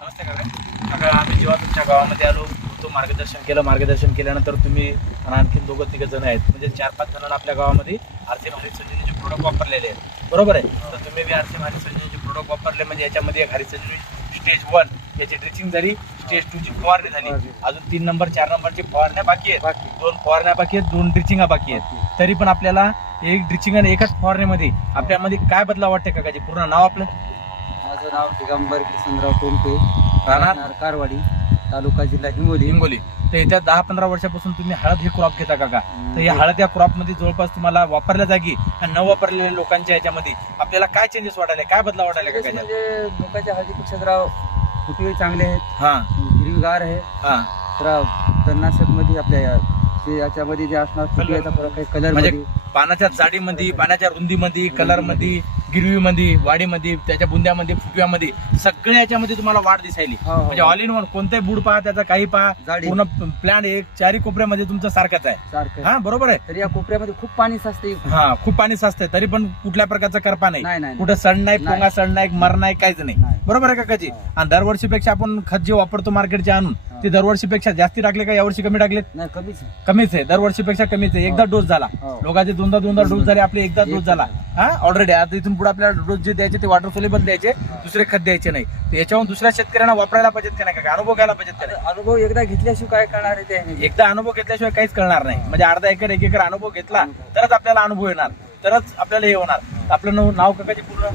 नमस्ते काका. आम्ही जेव्हा तुमच्या गावामध्ये आलो तो मार्गदर्शन केल्यानंतर तुम्ही आणि आणखी 2-3 जण आहेत, म्हणजे 4-5 जणांना आपल्या गावामध्ये आरसी हरित संजीवनीचे प्रोडक्ट वापरलेले आहेत, बरोबर आहे. तर तुम्ही बी आरसी हरित संजीवनीचे प्रोडक्ट वापरले, म्हणजे याच्यामध्ये एक हरित संजीवनी स्टेज 1 याची ड्रिचिंग झाली, स्टेज 2 ची फवारणी झाली, अजून 3 नंबर 4 नंबरची फवारण्या बाकी आहेत, 2 फवारण्या बाकी आहेत, 2 ड्रिचिंगा बाकी आहेत. तरी पण आपल्याला एक ड्रिचिंग आणि एकाच फवारणीमध्ये आपल्यामध्ये काय बदलाव वाटते काकाजी? पूर्ण नाव आपलं? माझं नाव दिगंबर किसनराव टोंपे, राहणार कारवाडी, तालुका जिल्हा हिंगोली. तर येत्या 10-15 वर्षापासून तुम्ही हळद हे क्रॉप घेता काका. तर या हळद या क्रॉप मध्ये जवळपास तुम्हाला वापरल्या जागी आणि न वापरलेल्या लोकांच्या याच्यामध्ये आपल्याला काय चेंजेस वाटायले, काय बदलाव वाटायले काका? म्हणजे लोकांच्या हळदीपेक्षा जरा फुटवे चांगले आहेत, हा हिरवीगार आहे. हा जरा तणनाशक मध्ये आपल्या याच्यामध्ये जे असणार फुटव्याचा फरक आहे, कलर म्हणजे मध्ये, पानाच्या जाडीमध्ये, पानाच्या रुंदीमध्ये, कलरमध्ये, गिरवीमध्ये, वाढीमध्ये, त्याच्या बुंद्यामध्ये, फुटव्यामध्ये, सगळ्या याच्यामध्ये तुम्हाला वाढ दिसायली. म्हणजे ऑल इन वन कोणताही बुड पहा, त्याचा काही पहा, जाडी. पूर्ण प्लॅन एक चारी कोपऱ्यामध्ये तुमचं सारखंच आहे. सारखं. हा बरोबर आहे. तर या कोपऱ्यामध्ये खूप पाणी साचते. हा खूप पाणी साचतंय, तरी पण कुठल्या प्रकारचा करपा नाही, नाही. कुठं सण नाही, पोंगा सण नाही, मर नाही, काहीच नाही. नाही. बरोबर आहे काकाजी? आणि दरवर्षीपेक्षा आपण खत जे वापरतो मार्केटचे आणून, ते दरवर्षीपेक्षा जास्ती टाकले का यावर्षी कमी टाकले? नाही, कमीच आहे. कमीच आहे, दरवर्षीपेक्षा कमीच आहे. एकदा डोस झाला, हो. लोकांचे 2दा डोस झाले, आपले एकदा डोस झाला. हा ऑलरेडी आता इथून पुढे आपल्याला डोस जे द्यायचे ते वॉटर सोल्युबल द्यायचे, दुसरे खत द्यायचे नाही. तर याच्याहून दुसऱ्या शेतकऱ्यांना वापरायला पाहिजेत का नाही का? अनुभव घ्यायला पाहिजेत का नाही? अनुभव एकदा घेतल्याशिवाय काय करणार आहे ते? एकदा अनुभव घेतल्याशिवाय काहीच कळणार नाही. म्हणजे अर्धा एकर 1 एकर अनुभव घेतला तरच आपल्याला अनुभव येणार, तरच आपल्याला हे होणार. आपलं नाव काकाची पूर्ण?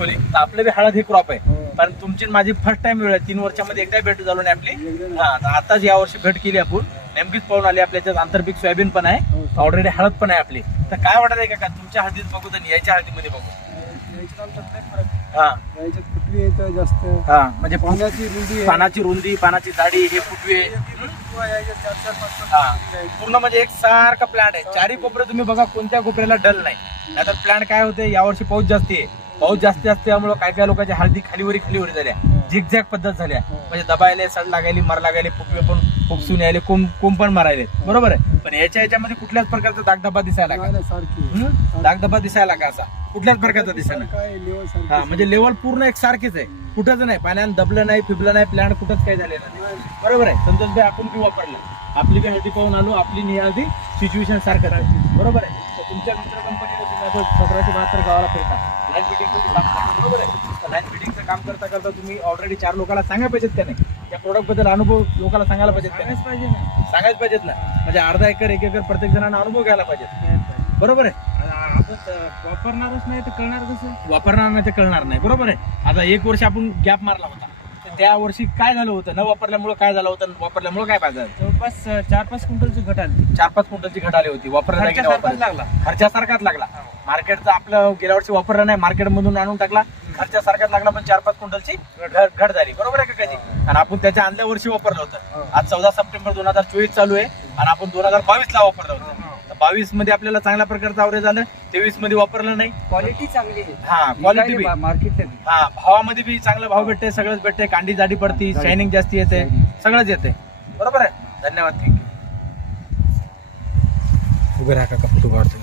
तर आपलं बी हळद ही क्रॉप आहे, पण तुमची माझी फर्स्ट टाइम वेळ आहे. 3 वर्षामध्ये एकदा भेट झालो नाही आपली. हा आताच या वर्षी भेट केली आपण, नेमकीच पाहून आली. आपल्याच्यात आंतरपीक सोयाबीन पण आहे, ऑलरेडी हळद पण आहे आपली. तर काय वाटत आहे का तुमच्या हळदीत बघू तर याच्या हळदीमध्ये बघू? हा जास्त हा म्हणजे पाण्याची रुंदी, पानाची रुंदी, पानाची जाडी, हे फुटवे, हा पूर्ण म्हणजे एक सारखा प्लॅन आहे. चारी कोपरे तुम्ही बघा, कोणत्या कोपऱ्याला डल नाही. नाहीतर प्लॅन काय होते, यावर्षी पाऊस जास्ती आहे, पाऊस जास्ती असल्यामुळे काय लोकांच्या हळदी खालीवरी झाल्या, झिकझॅक पद्धत झाल्या. म्हणजे दबायले, सड लागायली, मर लागायले, फुटवे पण उपसून यायले, कोंब पण मारायले, बरोबर आहे. पण याच्यामध्ये कुठल्याच प्रकारचा दागधबा दिसायला का? दागधबा दिसायला का असा कुठल्याच प्रकारचा दिसायला? हा म्हणजे लेवल पूर्ण एक सारखीच आहे, कुठंच नाही, पाण्यानं दबलं नाही, फिबलं नाही, प्लॅन कुठंच काही झालेलं नाही, बरोबर आहे. संतोष भाई, आपण बी वापरलं, आपली बी हळदी पाहून आलो, आपली निहाळदी सिच्युएशन सारखं राहते, बरोबर आहे. तर तुमच्या मित्र कंपनीला तुम्ही आता 1772 गावाला फिरता, लाईन फिटिंगचं काम करता, बरोबर आहे. लाईन फिटिंगचं काम करता करता तुम्ही ऑलरेडी 4 लोकांना सांगायला पाहिजेत का नाही? या प्रोडक्ट बद्दल अनुभव लोकांना सांगायला पाहिजेत का? सांगायच पाहिजेत ना. म्हणजे अर्धा एकर 1 एकर प्रत्येक जणांना अनुभव घ्यायला पाहिजे, बरोबर आहे. आपण वापरणारच नाही तर कळणार कसं? वापरणार नाही तर कळणार नाही, बरोबर आहे. आता 1 वर्ष आपण गॅप मारला होता, तर त्या वर्षी काय झालं होतं? न वापरल्यामुळे काय झालं होतं, वापरल्यामुळे काय फायदा? जवळपास 4-5 क्विंटलची घट आली. 4-5 क्विंटलची घट आली होती. वापरण्यासारखाच लागला, खर्चासारखाच लागला. मार्केटचा आपलं गेल्या वर्षी वापरलं नाही, मार्केटमधून आणून टाकला, खर्चासारखाच लागला, पण 4-5 क्विंटलची घट झाली, बरोबर आहे का? आणि आपण त्याच्या आदल्या वर्षी वापरलं होतं. आज 14 सप्टेंबर 2024 चालू आहे आणि आपण 2022 ला वापरलं होतं. 22 मध्ये आपल्याला चांगल्या प्रकारचं आवरेज आलं, 23 मध्ये वापरलं नाही. क्वालिटी चांगली आहे. हा क्वालिटी बी मार्केट, हा भावामध्ये बी चांगला भाव भेटते, सगळंच भेटते, कांडी जाडी पडती, शायनिंग जास्ती येते, सगळंच येते, बरोबर आहे. धन्यवाद, थँक्यू. उभे राहा काका, फोटो काढतो.